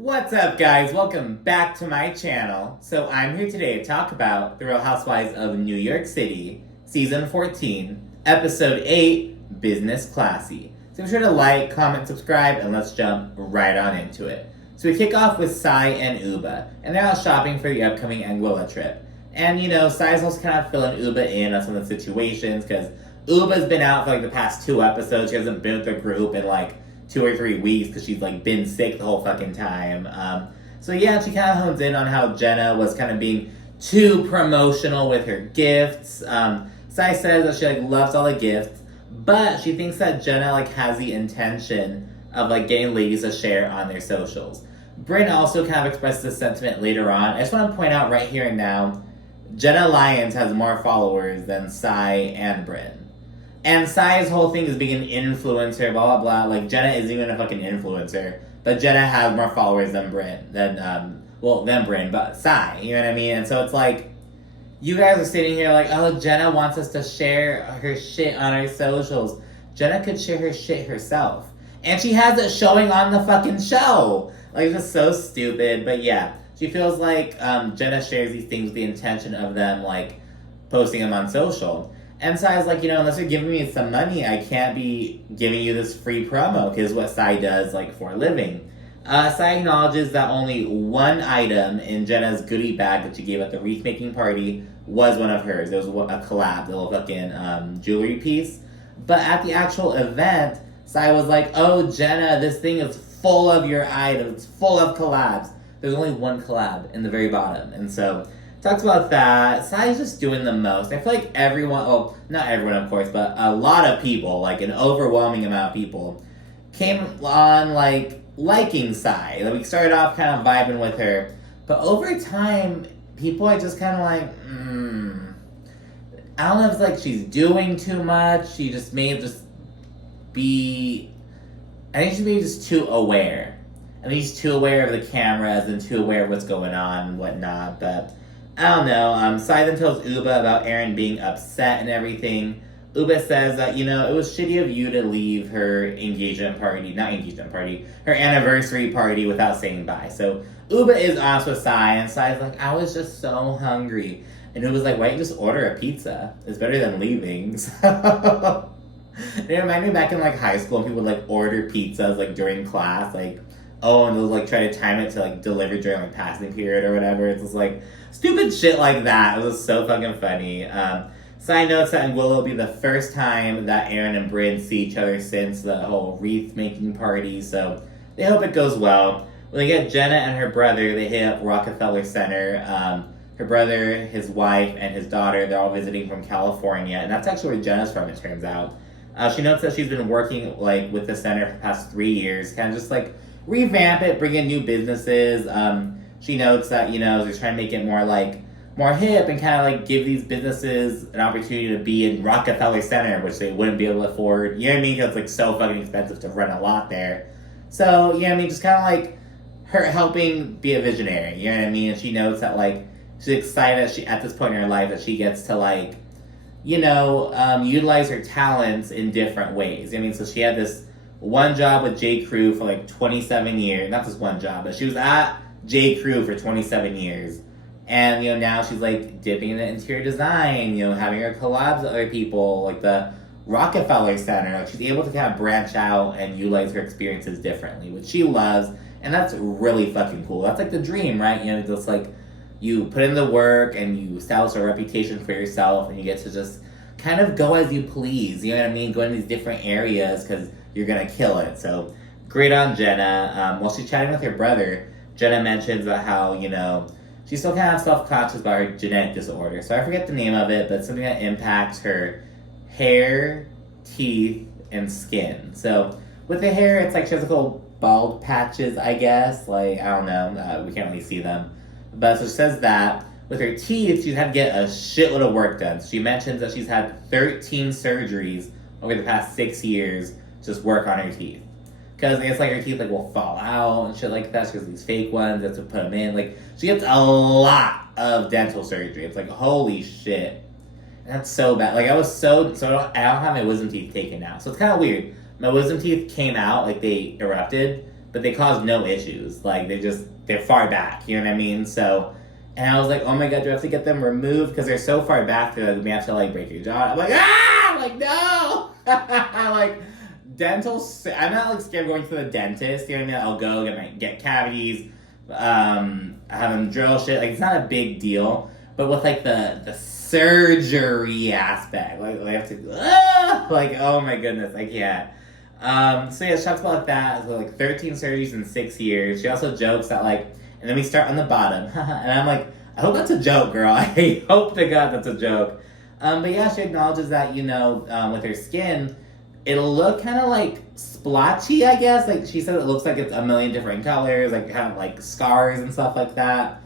What's up, guys? Welcome back to my channel. So I'm here today to talk about The Real Housewives of New York City, Season 14, Episode 8, Business Classy. So be sure to like, comment, subscribe, and let's jump right on into it. So we kick off with Sai and Uba, and they're out shopping for the upcoming Anguilla trip. And Sai's also kind of filling Uba in on some of the situations, because Uba's been out for the past 2 episodes. She hasn't been with the group in 2 or 3 weeks because she's been sick the whole fucking time. So she kind of hones in on how Jenna was kind of being too promotional with her gifts. Sai says that she loves all the gifts, but she thinks that Jenna has the intention of getting ladies to share on their socials. Brynn also kind of expressed this sentiment later on. I just want to point out right here and now, Jenna Lyons has more followers than Sai and Brynn. And Sai's whole thing is being an influencer, blah, blah, blah. Jenna isn't even a fucking influencer. But Jenna has more followers than Brynn. Than Brynn, but Sai. You know what I mean? And so it's you guys are sitting here oh, Jenna wants us to share her shit on our socials. Jenna could share her shit herself. And she has it showing on the fucking show. It's just so stupid. But yeah, she feels Jenna shares these things with the intention of them, posting them on social. And Sai's unless you're giving me some money, I can't be giving you this free promo, because what Sai does, for a living. Sai acknowledges that only one item in Jenna's goodie bag that she gave at the wreath-making party was one of hers. It was a collab, the little fucking jewelry piece. But at the actual event, Sai was oh, Jenna, this thing is full of your items, full of collabs. There's only one collab in the very bottom. And so talks about that. Sai's just doing the most. I feel everyone, well, not everyone of course, but a lot of people, an overwhelming amount of people, came on liking Sai. We started off kind of vibing with her, but over time, people are just kind of I don't know if it's she's doing too much. She just may just be, I think she may be just too aware. I think she's too aware of the cameras and too aware of what's going on and whatnot, but I don't know. Sai then tells Uba about Aaron being upset and everything. Uba says that, it was shitty of you to leave her her anniversary party without saying bye. So Uba is honest with Sai, and Sai's I was just so hungry. And Uba's why don't you just order a pizza? It's better than leaving. So it reminded me back in high school, and people would order pizzas during class, and they'll try to time it to deliver during passing period or whatever. It's just stupid shit like that. It was so fucking funny. Sai notes that Anguilla will be the first time that Aaron and Brynn see each other since the whole wreath-making party, so they hope it goes well. When they get Jenna and her brother, they hit up Rockefeller Center. Her brother, his wife, and his daughter, they're all visiting from California, and that's actually where Jenna's from, it turns out. She notes that she's been working with the center for the past 3 years, kind of just revamp it, bring in new businesses. She notes that, they're trying to make it more hip and kind of give these businesses an opportunity to be in Rockefeller Center, which they wouldn't be able to afford. You know what I mean? Because it's so fucking expensive to rent a lot there. So, just kind of her helping be a visionary. You know what I mean? And she notes that she's excited that at this point in her life that she gets to utilize her talents in different ways. So she had this one job with J. Crew for 27 years. Not just one job, but she was at J. Crew for 27 years. And, now she's dipping into interior design, having her collabs with other people, the Rockefeller Center. She's able to kind of branch out and utilize her experiences differently, which she loves. And that's really fucking cool. That's the dream, right? Just you put in the work and you establish a reputation for yourself, and you get to just kind of go as you please. You know what I mean? Go in these different areas because you're going to kill it. So great on Jenna. While she's chatting with her brother, Jenna mentions about how, she's still kind of self-conscious about her genetic disorder. So I forget the name of it, but something that impacts her hair, teeth, and skin. So with the hair, it's she has little bald patches, I guess. I don't know. We can't really see them. But so she says that. With her teeth, she's had to get a shitload of work done. So she mentions that she's had 13 surgeries over the past 6 years to just work on her teeth. Because it's her teeth will fall out and shit like that. She has these fake ones, that's to put them in. She gets a lot of dental surgery. It's holy shit. And that's so bad. I was so I don't have my wisdom teeth taken out. So it's kind of weird. My wisdom teeth came out, they erupted. but they cause no issues. Like, they're far back, you know what I mean? So, and I was like, oh my god, do I have to get them removed? Because they're so far back, they're like, we have to, like, break your jaw. I'm like, ah! I'm like, no! Like, I'm not, like, scared of going to the dentist, you know what I mean? I'll go get cavities, have them drill shit. Like, it's not a big deal. But with, like, the surgery aspect, like, I have to, like, oh my goodness, I can't. So yeah, she talks about like that, so like 13 surgeries in 6 years. She also jokes that like, and then we start on the bottom. And I'm like, I hope that's a joke, girl. I hope to God that's a joke. But yeah, she acknowledges that, you know, with her skin, it'll look kind of like splotchy, I guess. Like she said, it looks like it's a million different colors, like kind of like scars and stuff like that.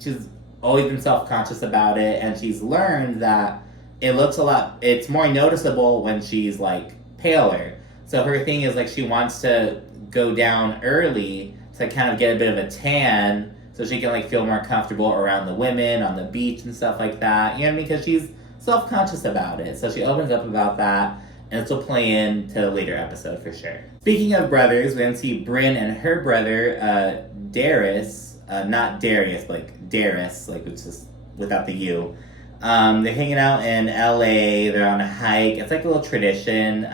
She's always been self-conscious about it, and she's learned that it's more noticeable when she's like paler. So her thing is like she wants to go down early to kind of get a bit of a tan so she can like feel more comfortable around the women on the beach and stuff like that. You know what I mean? Because she's self-conscious about it. So she opens up about that, and this will play into a later episode for sure. Speaking of brothers, we then see Brynn and her brother, Darius, not Darius, but like Darius, like it's just without the U. They're hanging out in LA, they're on a hike. It's like a little tradition.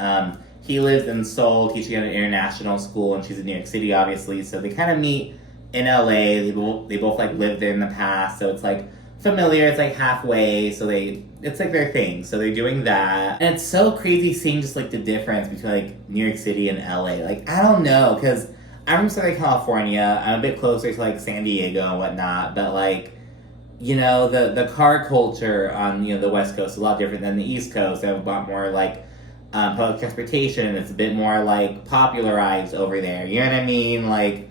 He lives in Seoul, teaching at an international school, and she's in New York City, obviously. So they kind of meet in LA. They both like lived there in the past, so it's like familiar. It's like halfway, so it's like their thing. So they're doing that, and it's so crazy seeing just like the difference between like New York City and LA. Like I don't know, because I'm from Southern California. I'm a bit closer to like San Diego and whatnot, but like, you know, the car culture on, you know, the West Coast is a lot different than the East Coast. They have a lot more, like, public transportation. It's a bit more, like, popularized over there. You know what I mean? Like,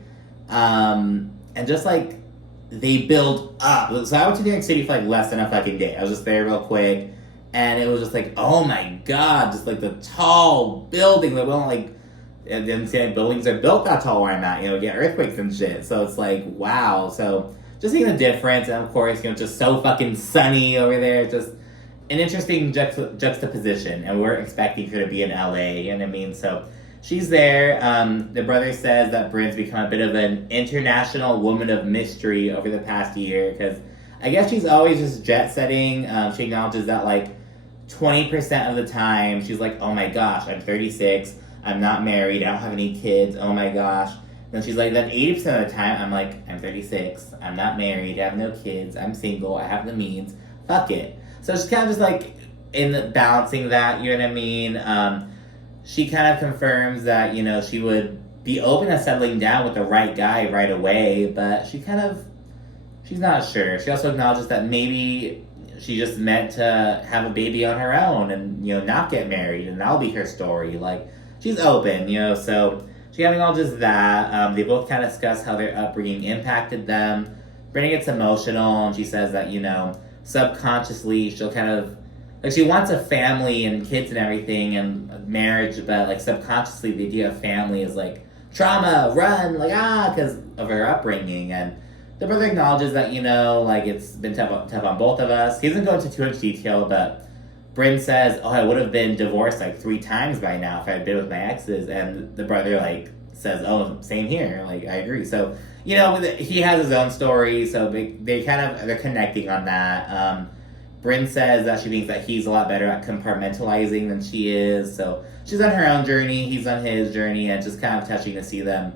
and just, like, they build up. So I went to New York City for, like, less than a fucking day. I was just there real quick, and it was just, like, oh, my God. Just, like, the tall buildings. Like, well, like, and then buildings are built that tall where I'm at. You know, get earthquakes and shit. So it's, like, wow. So just seeing the difference, and of course, you know, just so fucking sunny over there. Just an interesting juxtaposition, and we're expecting her to be in LA, you know what I mean? So she's there. The brother says that Brynn's become a bit of an international woman of mystery over the past year, because I guess she's always just jet-setting. She acknowledges that, like, 20% of the time, she's like, oh my gosh, I'm 36, I'm not married, I don't have any kids, oh my gosh. Then she's like, then 80% of the time, I'm like, I'm 36, I'm not married, I have no kids, I'm single, I have the means, fuck it. So she's kind of just like balancing that, you know what I mean? She kind of confirms that, you know, she would be open to settling down with the right guy right away, but she's not sure. She also acknowledges that maybe she just meant to have a baby on her own and, you know, not get married, and that'll be her story. Like, she's open, you know, so she acknowledges that. They both kind of discuss how their upbringing impacted them. Brynn gets emotional, and she says that, you know, subconsciously she'll kind of, like, she wants a family and kids and everything and marriage, but, like, subconsciously the idea of family is, like, trauma, run, like, because of her upbringing. And the brother acknowledges that, you know, like, it's been tough on both of us. He doesn't go into too much detail, but Brynn says, oh, I would have been divorced like 3 times by now if I had been with my exes. And the brother, like, says, oh, same here. Like, I agree. So, you know, he has his own story, so they're connecting on that. Brynn says that she thinks that he's a lot better at compartmentalizing than she is. So she's on her own journey, he's on his journey, and it's just kind of touching to see them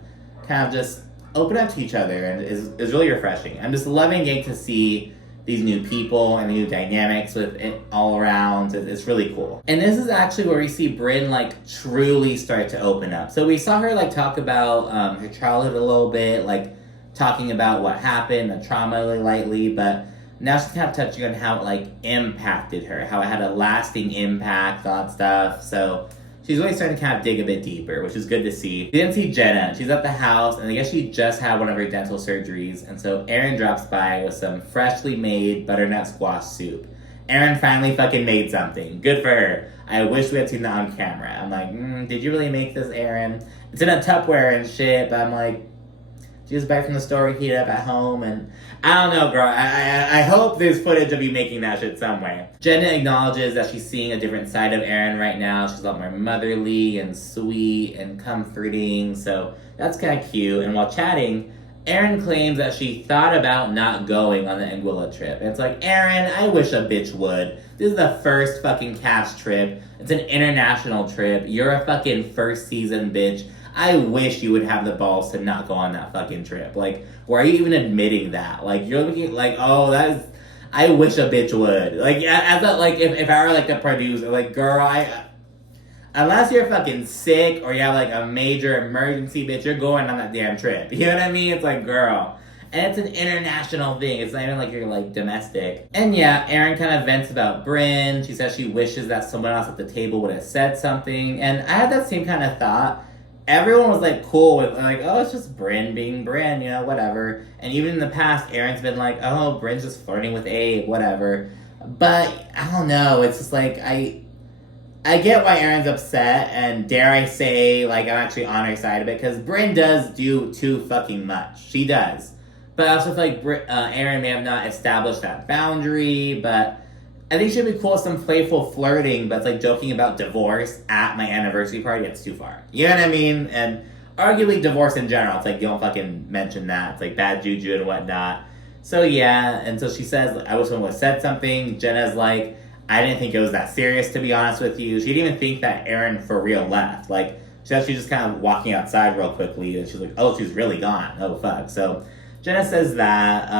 kind of just open up to each other, and is really refreshing. I'm just loving getting to see these new people and the new dynamics with it all around. It's really cool. And this is actually where we see Brynn, like, truly start to open up. So we saw her, like, talk about her childhood a little bit, like, talking about what happened, the trauma really lightly, but now she's kind of touching on how it, like, impacted her, how it had a lasting impact on stuff. So she's really starting to kind of dig a bit deeper, which is good to see. We didn't see Jenna. She's at the house, and I guess she just had one of her dental surgeries, and so Erin drops by with some freshly made butternut squash soup. Erin finally fucking made something. Good for her. I wish we had seen that on camera. I'm like, did you really make this, Erin? It's in a Tupperware and shit, but I'm like, She just back from the store, heat up at home, and I don't know, girl. I hope there's footage of you making that shit somewhere. Jenna acknowledges that she's seeing a different side of Erin right now. She's a lot more motherly and sweet and comforting, so that's kind of cute. And while chatting, Erin claims that she thought about not going on the Anguilla trip. And it's like, Erin, I wish a bitch would. This is the first fucking cast trip. It's an international trip. You're a fucking first season bitch. I wish you would have the balls to not go on that fucking trip. Like, why are you even admitting that? Like, you're looking like, oh, that is, I wish a bitch would. Like, as a, like, if I were, like, the producer, like, girl, unless you're fucking sick or you have, like, a major emergency, bitch, you're going on that damn trip. You know what I mean? It's like, girl. And it's an international thing. It's not even like you're, like, domestic. And yeah, Erin kind of vents about Brynn. She says she wishes that someone else at the table would have said something. And I had that same kind of thought. Everyone was, like, cool with, like, oh, it's just Brynn being Brynn, you know, whatever. And even in the past, Erin's been like, oh, Brynn's just flirting with Abe, whatever. But, I don't know, it's just, like, I get why Erin's upset, and dare I say, like, I'm actually on her side of it, because Brynn does do too fucking much. She does. But I also feel like Erin may have not established that boundary, but I think she'd be cool with some playful flirting, but it's like joking about divorce at my anniversary party. It's too far. You know what I mean? And arguably divorce in general. It's like, you don't fucking mention that. It's like bad juju and whatnot. So yeah, and so she says, I wish someone would have said something. Jenna's like, I didn't think it was that serious, to be honest with you. She didn't even think that Erin for real left. Like, she was just kind of walking outside real quickly, and she's like, oh, she's really gone. Oh, fuck. So Jenna says that.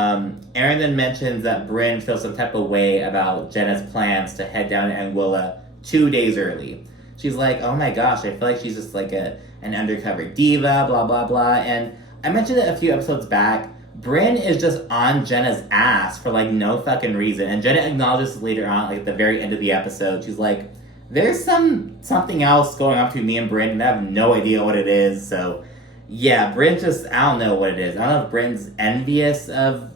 Erin then mentions that Brynn feels some type of way about Jenna's plans to head down to Anguilla 2 days early. She's like, oh my gosh, I feel like she's just like an undercover diva, blah, blah, blah. And I mentioned it a few episodes back. Brynn is just on Jenna's ass for like no fucking reason. And Jenna acknowledges later on, like at the very end of the episode, she's like, there's something else going on between me and Brynn, and I have no idea what it is, so yeah, Brynn just, I don't know what it is. I don't know if Brynn's envious of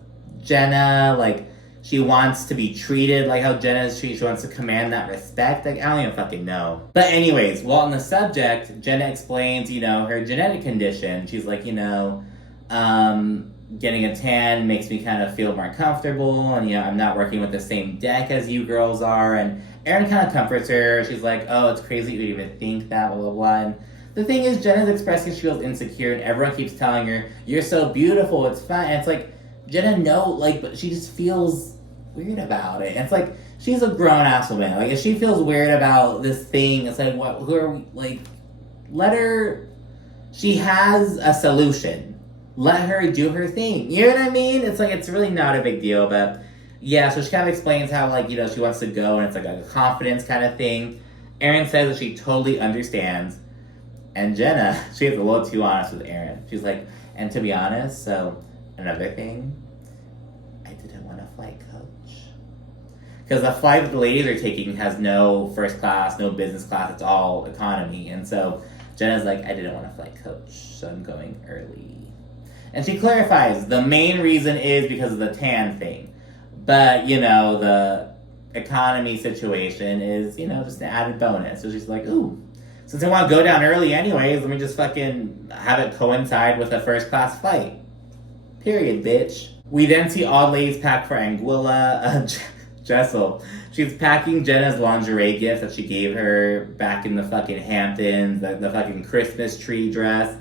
Jenna, like, she wants to be treated like how Jenna is treated. She wants to command that respect. Like, I don't even fucking know. But anyways, while on the subject, Jenna explains, you know, her genetic condition. She's like, you know, getting a tan makes me kind of feel more comfortable, and, you know, I'm not working with the same deck as you girls are. And Erin kind of comforts her. She's like, oh, it's crazy you would even think that, blah, blah, blah. And the thing is, Jenna's expressing she feels insecure, and everyone keeps telling her, you're so beautiful, it's fine. And it's like, Jenna, no, like, but she just feels weird about it. And it's like, she's a grown-ass woman. Like, if she feels weird about this thing, it's like, what, who are we, like, let her, she has a solution. Let her do her thing. You know what I mean? It's like, it's really not a big deal, but yeah, so she kind of explains how, like, you know, she wants to go, and it's like a confidence kind of thing. Erin says that she totally understands. And Jenna, she gets a little too honest with Erin. She's like, and to be honest, so another thing, I didn't want a flight coach. Because the flight that the ladies are taking has no first class, no business class, it's all economy. And so Jenna's like, I didn't want a flight coach, so I'm going early. And she clarifies, the main reason is because of the tan thing. But, you know, the economy situation is, you know, just an added bonus. So she's like, ooh, since I want to go down early anyways, let me just fucking have it coincide with a first class flight. Period, bitch. We then see all ladies pack for Anguilla. Jessel, she's packing Jenna's lingerie gift that she gave her back in the fucking Hamptons, the fucking Christmas tree dress.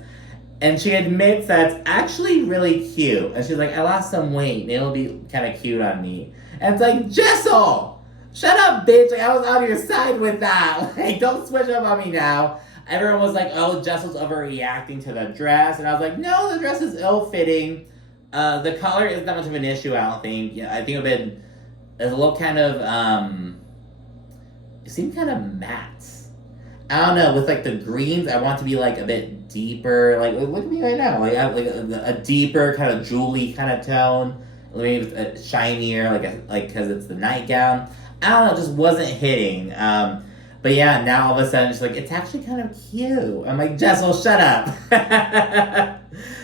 And she admits that's actually really cute. And she's like, I lost some weight, and it'll be kind of cute on me. And it's like, Jessel! Shut up, bitch. Like, I was on your side with that. Like, don't switch up on me now. Everyone was like, oh, Jessel's overreacting to the dress. And I was like, no, the dress is ill-fitting. The color is not much of an issue, I don't think. Yeah, I think it would have been a little kind of, it seemed kind of matte. I don't know, with, like, the greens, I want to be, like, a bit deeper. Like, look at me right now. Like, I have, like, a deeper kind of jewelry kind of tone. Maybe it's shinier, like, because it's the nightgown. I don't know, it just wasn't hitting. But yeah, now all of a sudden she's like, it's actually kind of cute. I'm like, Jessel, shut up.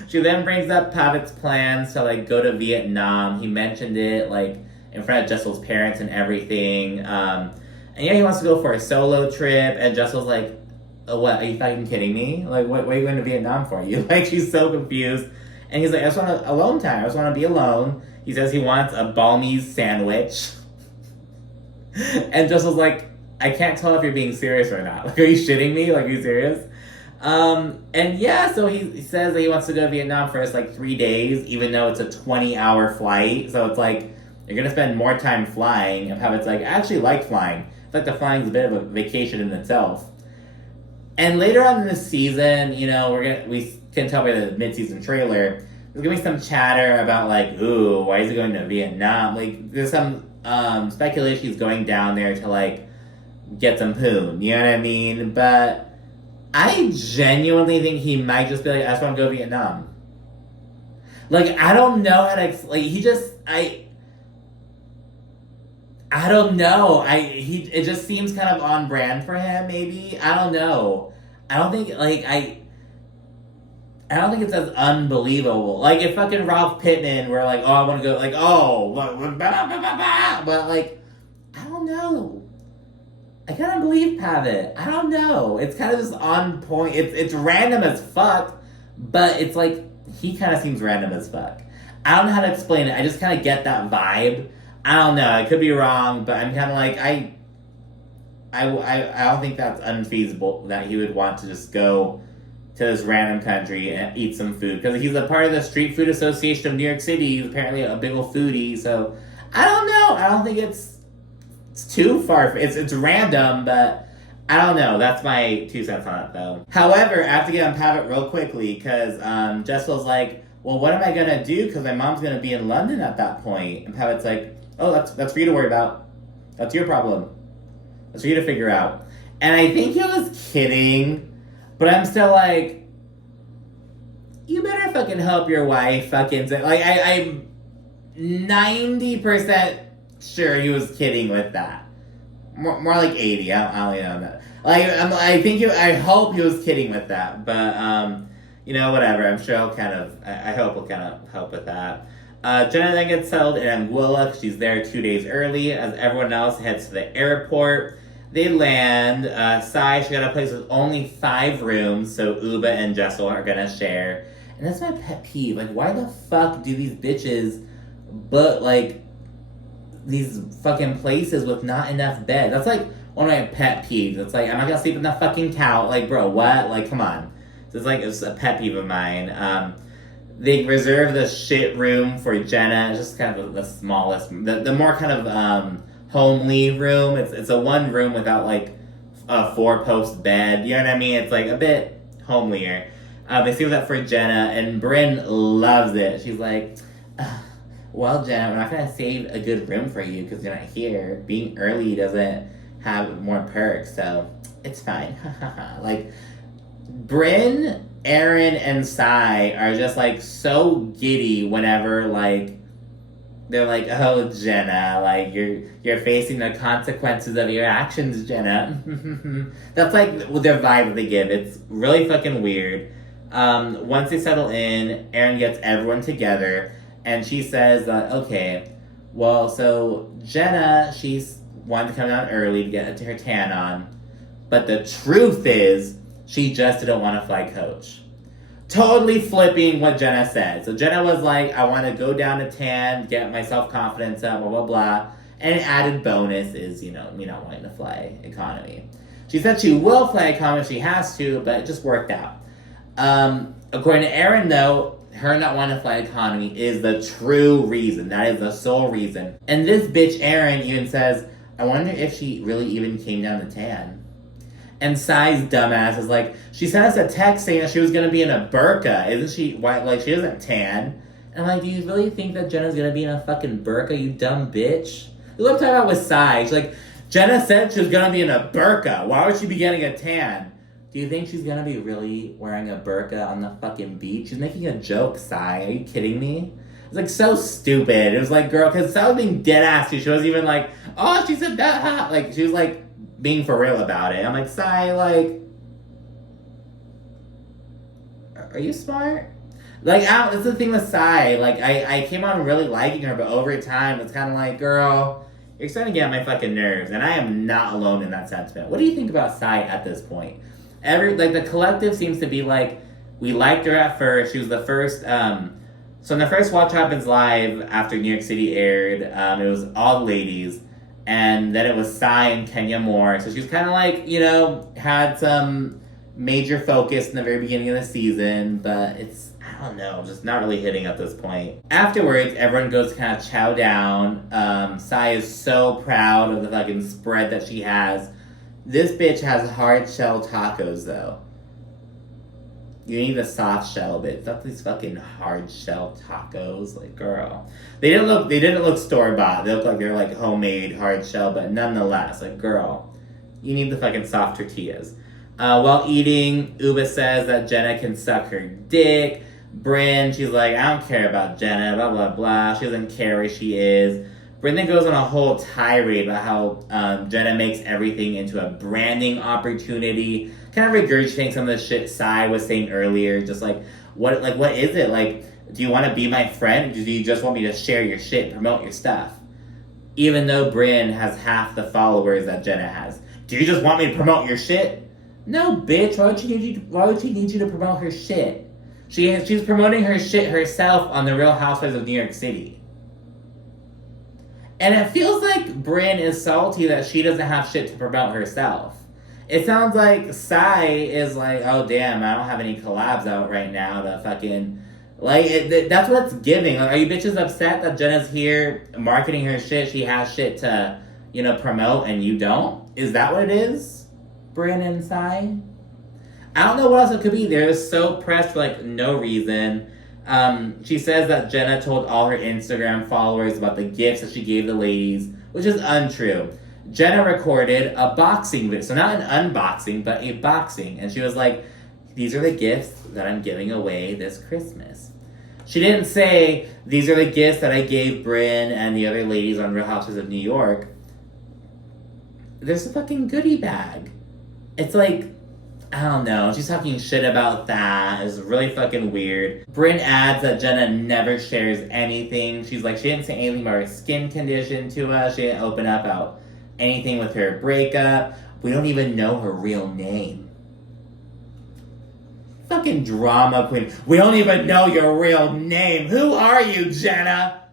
She then brings up Pavitt's plans to, like, go to Vietnam. He mentioned it, like, in front of Jessel's parents and everything. And yeah, he wants to go for a solo trip. And Jessel's like, oh, what, are you fucking kidding me? Like, what are you going to Vietnam for? You like, she's so confused. And he's like, I just want alone time. I just want to be alone. He says he wants a balmy sandwich. And Jessel's like, I can't tell if you're being serious or not. Like, are you shitting me? Like, are you serious? And yeah, so he says that he wants to go to Vietnam for like 3 days, even though it's a 20-hour flight. So it's like, you're going to spend more time flying. And Pavitt's like, I actually like flying. It's like the flying's a bit of a vacation in itself. And later on in the season, you know, we can tell by the mid-season trailer, there's gonna be some chatter about like, ooh, why is he going to Vietnam? Like, there's some speculation he's going down there to like get some poon. You know what I mean? But I genuinely think he might just be like, I just want to go to Vietnam. Like, I don't know how to like. I don't know. It just seems kind of on brand for him, maybe. I don't know. I don't think it's as unbelievable. Like, if fucking Ralph Pittman were like, oh, I want to go, like, oh, but like, I don't know. I kind of believe Pavitt. I don't know. It's kind of just on point. It's random as fuck, but it's like, he kind of seems random as fuck. I don't know how to explain it. I just kind of get that vibe. I don't know. I could be wrong, but I'm kind of like, I don't think that's unfeasible that he would want to just go to this random country and eat some food. Because he's a part of the Street Food Association of New York City. He's apparently a big old foodie. So, I don't know. I don't think it's too far. It's random, but I don't know. That's my 2 cents on it, though. However, I have to get on Pavitt real quickly because Jessel's like, well, what am I going to do? Because my mom's going to be in London at that point. And Pavitt's like, oh, that's for you to worry about. That's your problem. That's for you to figure out. And I think he was kidding, but I'm still like, you better fucking help your wife fucking say, like, I'm 90% sure he was kidding with that. More like 80. I don't know. Like, I hope he was kidding with that, but you know, whatever. I'm sure I hope he'll kind of help with that. Jenna then gets settled in Anguilla because she's there 2 days early as everyone else heads to the airport. They land. She got a place with only 5 rooms, so Uba and Jessel are gonna share. And that's my pet peeve. Like, why the fuck do these bitches book, like, these fucking places with not enough beds? That's, like, one of my pet peeves. It's like, I'm not gonna sleep in the fucking couch. Like, bro, what? Like, come on. So it's a pet peeve of mine. They reserve the shit room for Jenna. It's just kind of the smallest, the more kind of homely room. It's a one room without like a 4-post bed. You know what I mean? It's like a bit homelier. They save that for Jenna, and Brynn loves it. She's like, well, Jenna, we're not gonna save a good room for you because you're not here. Being early doesn't have more perks, so it's fine. Like, Brynn, Aaron, and Sai are just like so giddy whenever like they're like, oh, Jenna, like you're facing the consequences of your actions, Jenna. That's like their vibe that they give. It's really fucking weird. Once they settle in, Aaron gets everyone together and she says, okay, well, so Jenna, she's wanted to come down early to get her tan on, but the truth is she just didn't want to fly coach. Totally flipping what Jenna said. So Jenna was like, I want to go down to tan, get my self-confidence up, blah, blah, blah. And an added bonus is, you know, me not wanting to fly economy. She said she will fly economy if she has to, but it just worked out. According to Aaron, though, her not wanting to fly economy is the true reason. That is the sole reason. And this bitch, Aaron, even says, I wonder if she really even came down to tan. And Sai's dumbass is like, she sent us a text saying that she was going to be in a burqa. Isn't she white? Like, she doesn't tan. And I'm like, do you really think that Jenna's going to be in a fucking burqa, you dumb bitch? Look what I'm talking about with Sai. She's like, Jenna said she was going to be in a burqa. Why would she be getting a tan? Do you think she's going to be really wearing a burqa on the fucking beach? She's making a joke, Sai. Are you kidding me? It's like so stupid. It was like, girl, because Sai was being dead ass. She wasn't even like, oh, she said that hot. Like, she was like, being for real about it. I'm like, Sai, like, are you smart? Like, that's the thing with Sai. Like, I came on really liking her, but over time, it's kind of like, girl, you're starting to get on my fucking nerves, and I am not alone in that sentiment. What do you think about Sai at this point? The collective seems to be like, we liked her at first. She was the first So in the first Watch Happens Live after New York City aired, it was all ladies. And then it was Psy and Kenya Moore. So she was kind of like, you know, had some major focus in the very beginning of the season. But it's, I don't know, just not really hitting at this point. Afterwards, everyone goes to kind of chow down. Psy is so proud of the fucking spread that she has. This bitch has hard shell tacos, though. You need a soft shell, bitch. Not these fucking hard shell tacos. Like, girl. They didn't look store-bought. They looked like they were like homemade hard shell, but nonetheless, like, girl, you need the fucking soft tortillas. While eating, Uba says that Jenna can suck her dick. Brynn, she's like, I don't care about Jenna, blah, blah, blah. She doesn't care where she is. Brynn then goes on a whole tirade about how Jenna makes everything into a branding opportunity. Kind of regurgitating some of the shit Psy was saying earlier. Just like, what is it? Like, do you want to be my friend? Or do you just want me to share your shit and promote your stuff? Even though Brynn has half the followers that Jenna has. Do you just want me to promote your shit? No, bitch. Why would she need you to promote her shit? She's promoting her shit herself on The Real Housewives of New York City. And it feels like Brynn is salty that she doesn't have shit to promote herself. It sounds like Psy is like, oh damn, I don't have any collabs out right now to fucking... Like, that's what it's giving. Like, are you bitches upset that Jenna's here marketing her shit? She has shit to, you know, promote and you don't? Is that what it is? Brynn and Psy? I don't know what else it could be. They're so pressed for, like, no reason. She says that Jenna told all her Instagram followers about the gifts that she gave the ladies, which is untrue. Jenna recorded a boxing video. So not an unboxing, but a boxing. And she was like, these are the gifts that I'm giving away this Christmas. She didn't say, these are the gifts that I gave Brynn and the other ladies on Real Housewives of New York. There's a fucking goodie bag. It's like, I don't know. She's talking shit about that. It's really fucking weird. Brynn adds that Jenna never shares anything. She's like, she didn't say anything about her skin condition to us. She didn't open up about anything with her breakup. We don't even know her real name. Fucking drama queen. We don't even know your real name. Who are you, Jenna?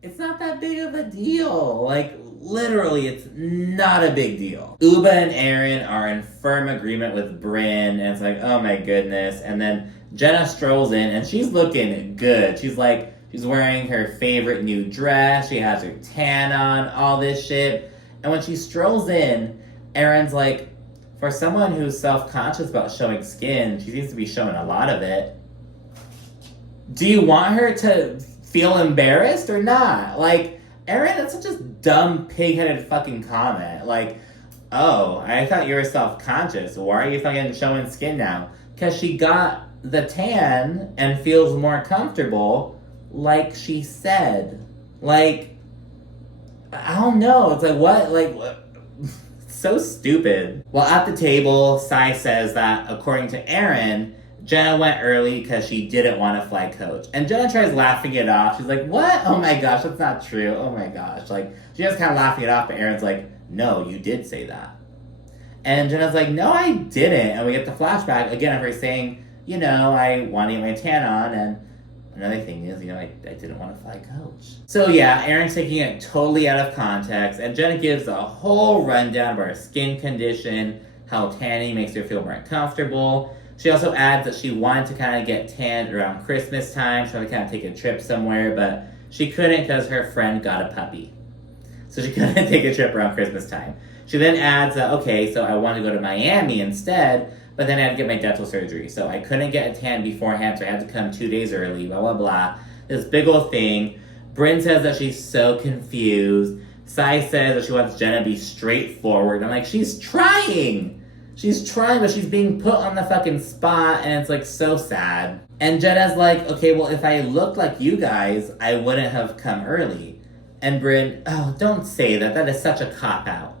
It's not that big of a deal. Like, literally, it's not a big deal. Uba and Aaron are in firm agreement with Brynn, and it's like, oh my goodness. And then Jenna strolls in, and she's looking good. She's like, she's wearing her favorite new dress. She has her tan on, all this shit. And when she strolls in, Aaron's like, for someone who's self-conscious about showing skin, she seems to be showing a lot of it. Do you want her to feel embarrassed or not? Like, Aaron, that's such a dumb, pig-headed fucking comment. Like, oh, I thought you were self-conscious. Why are you fucking showing skin now? Because she got the tan and feels more comfortable, like she said. Like, I don't know. It's like, what? Like, what? So stupid. Well, at the table, Psy says that, according to Aaron, Jenna went early because she didn't want to fly coach. And Jenna tries laughing it off. She's like, what? Oh my gosh, that's not true. Oh my gosh. Like, she just kind of laughing it off, but Aaron's like, no, you did say that. And Jenna's like, no, I didn't. And we get the flashback, again, of her saying, you know, I want to get my tan on, and another thing is, you know, I didn't want to fly coach. So yeah, Aaron's taking it totally out of context, and Jenna gives a whole rundown of her skin condition, how tanning makes her feel more comfortable. She also adds that she wanted to kind of get tanned around Christmas time, trying to kind of take a trip somewhere, but she couldn't because her friend got a puppy. So she couldn't take a trip around Christmas time. She then adds, okay, so I want to go to Miami instead, but then I had to get my dental surgery. So I couldn't get a tan beforehand, so I had to come 2 days early, blah, blah, blah. This big old thing. Brynn says that she's so confused. Psy says that she wants Jenna to be straightforward. I'm like, she's trying! She's trying, but she's being put on the fucking spot, and it's, like, so sad. And Jenna's like, okay, well, if I looked like you guys, I wouldn't have come early. And Brynn, oh, don't say that. That is such a cop-out.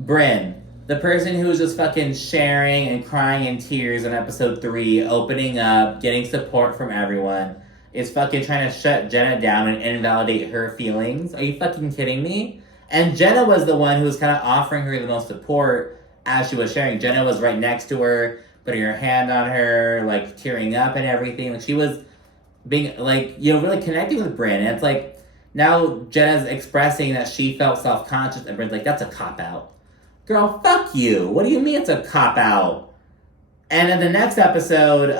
Brynn, the person who was just fucking sharing and crying in tears in episode 3, opening up, getting support from everyone, is fucking trying to shut Jenna down and invalidate her feelings. Are you fucking kidding me? And Jenna was the one who was kind of offering her the most support as she was sharing. Jenna was right next to her, putting her hand on her, like tearing up and everything. Like she was being like, you know, really connecting with Brynn. And it's like now Jenna's expressing that she felt self-conscious and Brynn's like, that's a cop-out. Girl, fuck you. What do you mean it's a cop-out? And in the next episode,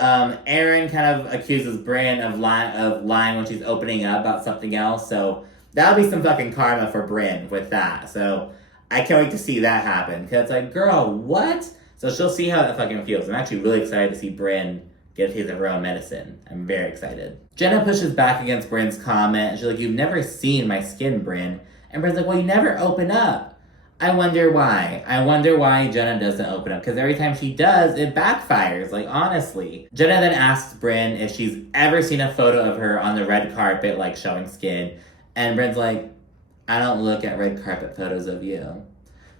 Erin kind of accuses Brynn of lying when she's opening up about something else. So that'll be some fucking karma for Brynn with that. So I can't wait to see that happen. Because it's like, girl, what? So she'll see how that fucking feels. I'm actually really excited to see Brynn get a taste of her own medicine. I'm very excited. Jenna pushes back against Brynn's comment. And she's like, you've never seen my skin, Brynn. And Brynn's like, well, you never open up. I wonder why. I wonder why Jenna doesn't open up. Because every time she does, it backfires. Like, honestly. Jenna then asks Brynn if she's ever seen a photo of her on the red carpet, like, showing skin. And Brynn's like, I don't look at red carpet photos of you.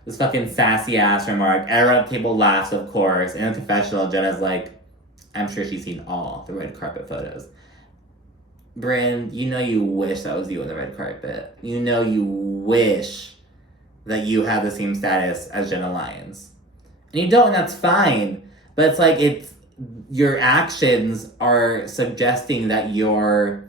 This fucking sassy-ass remark. Everyone at the table laughs, of course. In the confessional, Jenna's like, I'm sure she's seen all the red carpet photos. Brynn, you know you wish that was you on the red carpet. You know you wish that you have the same status as Jenna Lyons. And you don't, and that's fine. But it's like, your actions are suggesting that you're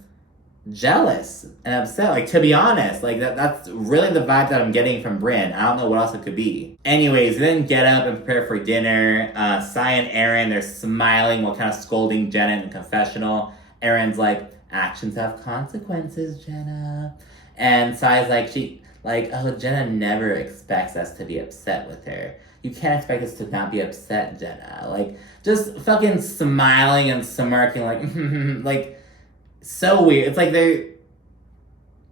jealous and upset. Like, to be honest, like that's really the vibe that I'm getting from Brynn. I don't know what else it could be. Anyways, then get up and prepare for dinner. Sai and Erin, they're smiling while kind of scolding Jenna in the confessional. Erin's like, actions have consequences, Jenna. And Sai's like, oh, Jenna never expects us to be upset with her. You can't expect us to not be upset, Jenna. Like, just fucking smiling and smirking, like, like, so weird. It's like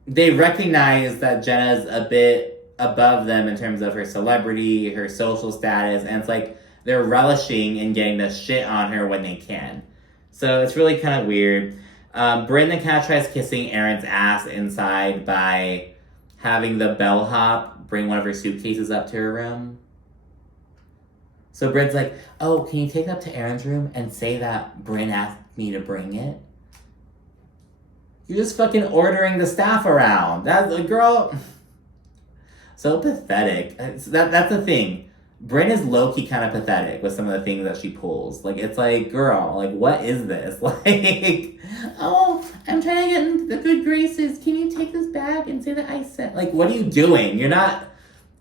they recognize that Jenna's a bit above them in terms of her celebrity, her social status, and it's like they're relishing in getting the shit on her when they can. So it's really kind of weird. Brynn then kind of tries kissing Erin's ass inside by having the bellhop bring one of her suitcases up to her room. So Brynn's like, oh, can you take it up to Erin's room and say that Brynn asked me to bring it? You're just fucking ordering the staff around. That's a girl. So pathetic. That's the thing. Brynn is low-key kind of pathetic with some of the things that she pulls. Like, it's like, girl, like, what is this? Like, oh, I'm trying to get into the good graces. Can you take this bag and say that I said... Like, what are you doing? You're not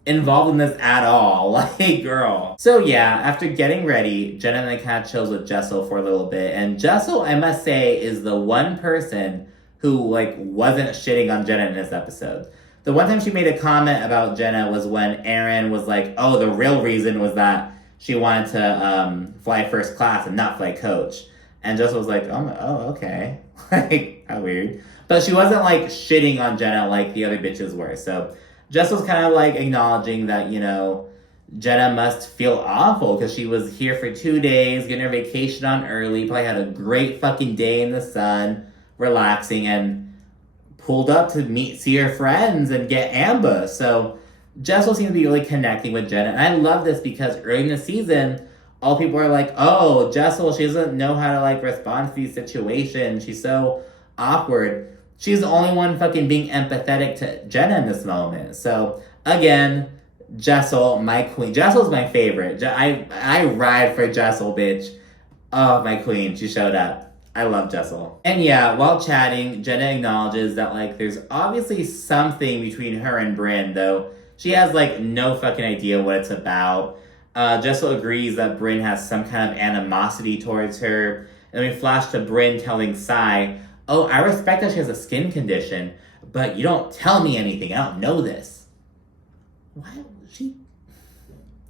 involved in this at all. Like, girl. So, yeah, after getting ready, Jenna then kind of chills with Jessel for a little bit. And Jessel, I must say, is the one person who, like, wasn't shitting on Jenna in this episode. The one time she made a comment about Jenna was when Erin was like, oh, the real reason was that she wanted to fly first class and not fly coach. And Jessel was like, oh, okay. Like, how weird. But she wasn't, like, shitting on Jenna like the other bitches were. So Jessel's kind of, like, acknowledging that, you know, Jenna must feel awful because she was here for 2 days, getting her vacation on early, probably had a great fucking day in the sun, relaxing, and pulled up to see her friends and get ambushed. So Jessel seems to be really connecting with Jenna. And I love this because early in the season, all people are like, oh, Jessel, she doesn't know how to, like, respond to these situations. She's so awkward. She's the only one fucking being empathetic to Jenna in this moment. So, again, Jessel, my queen. Jessel's my favorite. I ride for Jessel, bitch. Oh, my queen. She showed up. I love Jessel. And yeah, while chatting, Jenna acknowledges that, like, there's obviously something between her and Brynn, though she has, like, no fucking idea what it's about. Jessel agrees that Brynn has some kind of animosity towards her. And then we flash to Brynn telling Sai, oh, I respect that she has a skin condition, but you don't tell me anything. I don't know this. Why would she?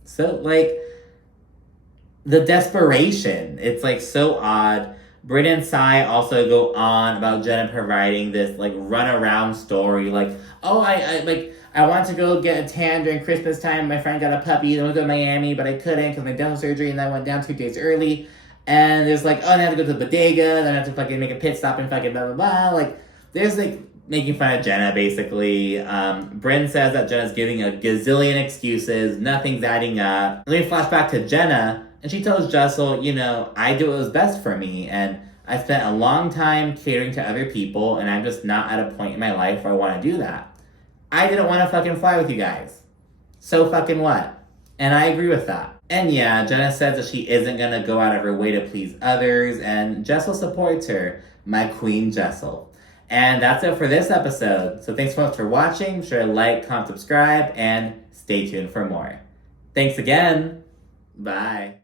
So, like, the desperation. It's, like, so odd. Brynn and Sai also go on about Jenna providing this, like, runaround story. Like, oh, I wanted to go get a tan during Christmas time. My friend got a puppy. Then we go to Miami, but I couldn't because my dental surgery, and I went down 2 days early. And there's like, oh, I have to go to the bodega. Then I have to fucking make a pit stop and fucking blah, blah, blah. Like, there's, like, making fun of Jenna, basically. Brynn says that Jenna's giving a gazillion excuses. Nothing's adding up. Then we flash back to Jenna. And she tells Jessel, you know, I do what was best for me, and I spent a long time catering to other people, and I'm just not at a point in my life where I want to do that. I didn't want to fucking fly with you guys. So fucking what? And I agree with that. And yeah, Jenna says that she isn't gonna go out of her way to please others, and Jessel supports her, my queen Jessel. And that's it for this episode. So thanks so much for watching. Be sure to like, comment, subscribe, and stay tuned for more. Thanks again. Bye.